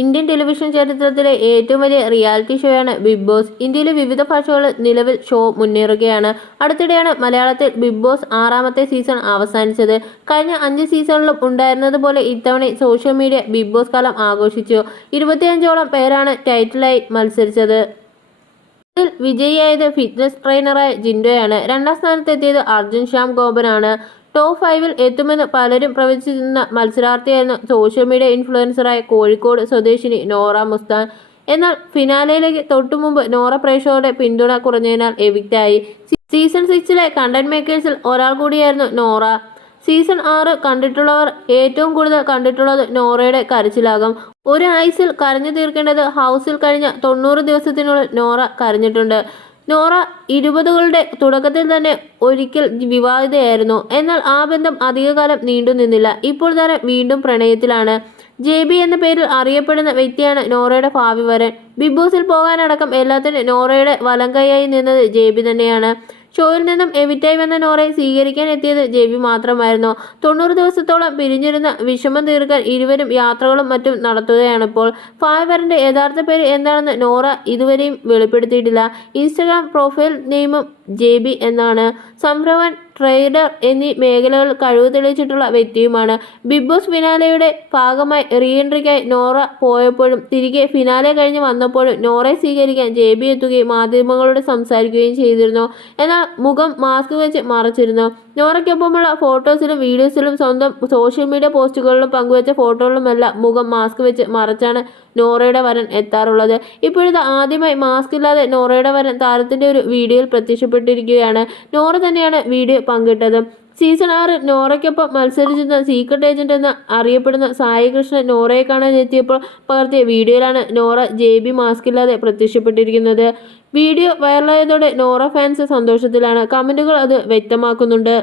Indian television ചരിത്രത്തിലെ ഏറ്റവും വലിയ റിയാലിറ്റി ഷോയാണ് ബിഗ് ബോസ്. ഇന്ത്യയിലെ വിവിധ ഭാഷകളിൽ നിലവിൽ ഷോ മുന്നേറുകയാണ്. അടുത്തിടെയാണ് മലയാളത്തിൽ ബിഗ് ബോസ് 6ാമത്തെ സീസൺ അവസാനിച്ചത്. കഴിഞ്ഞ 5 സീസണിലും ഉണ്ടായിരുന്നതുപോലെ ഇത്തവണ സോഷ്യൽ മീഡിയ ബിഗ് ബോസ് കാലം ആഘോഷിച്ചു. 25ഓളം പേരാണ് ടൈറ്റിലായി മത്സരിച്ചത്. ഇതിൽ വിജയിയായത് ഫിറ്റ്നസ് ട്രെയിനറായ ജിൻഡോയാണ്. 2ാം സ്ഥാനത്തെത്തിയത് അർജുൻ ശ്യാം ഗോപനാണ്. ടോപ്പ് 5-ൽ എത്തുമെന്ന് പലരും പ്രവചിച്ചിരുന്ന മത്സരാർത്ഥിയായിരുന്നു സോഷ്യൽ മീഡിയ ഇൻഫ്ലുവൻസറായ കോഴിക്കോട് സ്വദേശിനി നോറ മുസ്താൻ. എന്നാൽ ഫിനാലയിലേക്ക് തൊട്ടുമുമ്പ് നോറ പ്രേക്ഷകരുടെ പിന്തുണ കുറഞ്ഞതിനാൽ എവിക്റ്റായി. സീസൺ 6ലെ കണ്ടന്റ് മേക്കേഴ്സിൽ ഒരാൾ കൂടിയായിരുന്നു നോറ. സീസൺ 6 കണ്ടിട്ടുള്ളവർ ഏറ്റവും കൂടുതൽ കണ്ടിട്ടുള്ളത് നോറയുടെ കരച്ചിലാകും. ഒരു ആയുസിൽ കരഞ്ഞു തീർക്കേണ്ടത് ഹൗസിൽ കഴിഞ്ഞ 90 ദിവസത്തിനുള്ളിൽ നോറ കരഞ്ഞിട്ടുണ്ട്. നോറ 20കളുടെ തുടക്കത്തിൽ തന്നെ ഒരിക്കൽ വിവാഹിതയായിരുന്നു. എന്നാൽ ആ ബന്ധം അധികകാലം നീണ്ടുനിന്നില്ല. ഇപ്പോൾ താരം വീണ്ടും പ്രണയത്തിലാണ്. ജെബി എന്ന പേരിൽ അറിയപ്പെടുന്ന വ്യക്തിയാണ് നോറയുടെ ഭാവി വരൻ. ബിഗ് ബോസിൽ പോകാനടക്കം എല്ലാത്തിനും നോറയുടെ വലംകൈയായി നിന്നത് ജെബി തന്നെയാണ്. ഷോയിൽ നിന്നും എവിറ്റായി വന്ന നോറയെ സ്വീകരിക്കാൻ എത്തിയത് ജെബി മാത്രമായിരുന്നു. 90 ദിവസത്തോളം പിരിഞ്ഞിരുന്ന വിഷമം തീർക്കാൻ ഇരുവരും യാത്രകളും മറ്റും നടത്തുകയാണിപ്പോൾ. ഭാവി വരന്റെ യഥാർത്ഥ പേര് എന്താണെന്ന് നോറ ഇതുവരെയും വെളിപ്പെടുത്തിയിട്ടില്ല. ഇൻസ്റ്റഗ്രാം പ്രൊഫൈൽ നെയിമും ജെബി എന്നാണ്. സംരംഭകൻ, ട്രേഡർ എന്നീ മേഖലകളിൽ കഴിവ് തെളിയിച്ചിട്ടുള്ള വ്യക്തിയുമാണ്. ബിഗ് ബോസ് ഫിനാലെയുടെ ഭാഗമായി റീ എൻട്രിക്കായി നോറ പോയപ്പോഴും തിരികെ ഫിനാലെ കഴിഞ്ഞ് വന്നപ്പോഴും നോറയെ സ്വീകരിക്കാൻ ജെബി എത്തുകയും മാധ്യമങ്ങളോട് സംസാരിക്കുകയും ചെയ്തിരുന്നു. എന്നാൽ മുഖം മാസ്ക് വെച്ച് മറച്ചിരുന്നു. നോറയ്ക്കൊപ്പമുള്ള ഫോട്ടോസിലും വീഡിയോസിലും സ്വന്തം സോഷ്യൽ മീഡിയ പോസ്റ്റുകളിലും പങ്കുവച്ച ഫോട്ടോകളിലുമെല്ലാം മുഖം മാസ്ക് വെച്ച് മറച്ചാണ് നോറയുടെ വരൻ എത്താറുള്ളത്. ഇപ്പോഴത്തെ ആദ്യമായി മാസ്ക് ഇല്ലാതെ നോറയുടെ വരൻ താരത്തിന്റെ ഒരു വീഡിയോയിൽ പ്രത്യക്ഷപ്പെട്ടിരിക്കുകയാണ്. നോറ തന്നെയാണ് വീഡിയോ പങ്കിട്ടത്. സീസൺ 6 നോറയ്ക്കൊപ്പം മത്സരിച്ചിരുന്ന സീക്രട്ട് ഏജന്റ് എന്ന് അറിയപ്പെടുന്ന സായി കൃഷ്ണൻ നോറയെ കാണാൻ എത്തിയപ്പോൾ പകർത്തിയ വീഡിയോയിലാണ് നോറ ജെബി മാസ്കില്ലാതെ പ്രത്യക്ഷപ്പെട്ടിരിക്കുന്നത്. വീഡിയോ വൈറലായതോടെ നോറ ഫാൻസ് സന്തോഷത്തിലാണ്. കമന്റുകൾ അത് വ്യക്തമാക്കുന്നുണ്ട്.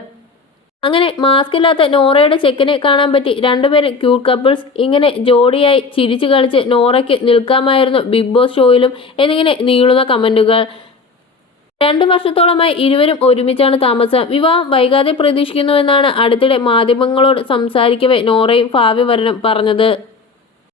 അങ്ങനെ മാസ്ക് ഇല്ലാത്ത നോറയുടെ ചെക്കനെ കാണാൻ പറ്റി. രണ്ടുപേരും ക്യൂട്ട് കപ്പിൾസ്. ഇങ്ങനെ ജോഡിയായി ചിരിച്ചു കളിച്ച് നോറയ്ക്ക് നിൽക്കാമായിരുന്നു ബിഗ് ബോസ് ഷോയിലും എന്നിങ്ങനെ നീളുന്ന കമന്റുകൾ. 2 വർഷത്തോളമായി ഇരുവരും ഒരുമിച്ചാണ് താമസം. വിവാഹം വൈകാതെ പ്രതീക്ഷിക്കുന്നുവെന്നാണ് അടുത്തിടെ മാധ്യമങ്ങളോട് സംസാരിക്കവേ നോറയും ഭാവി വരനും പറഞ്ഞത്.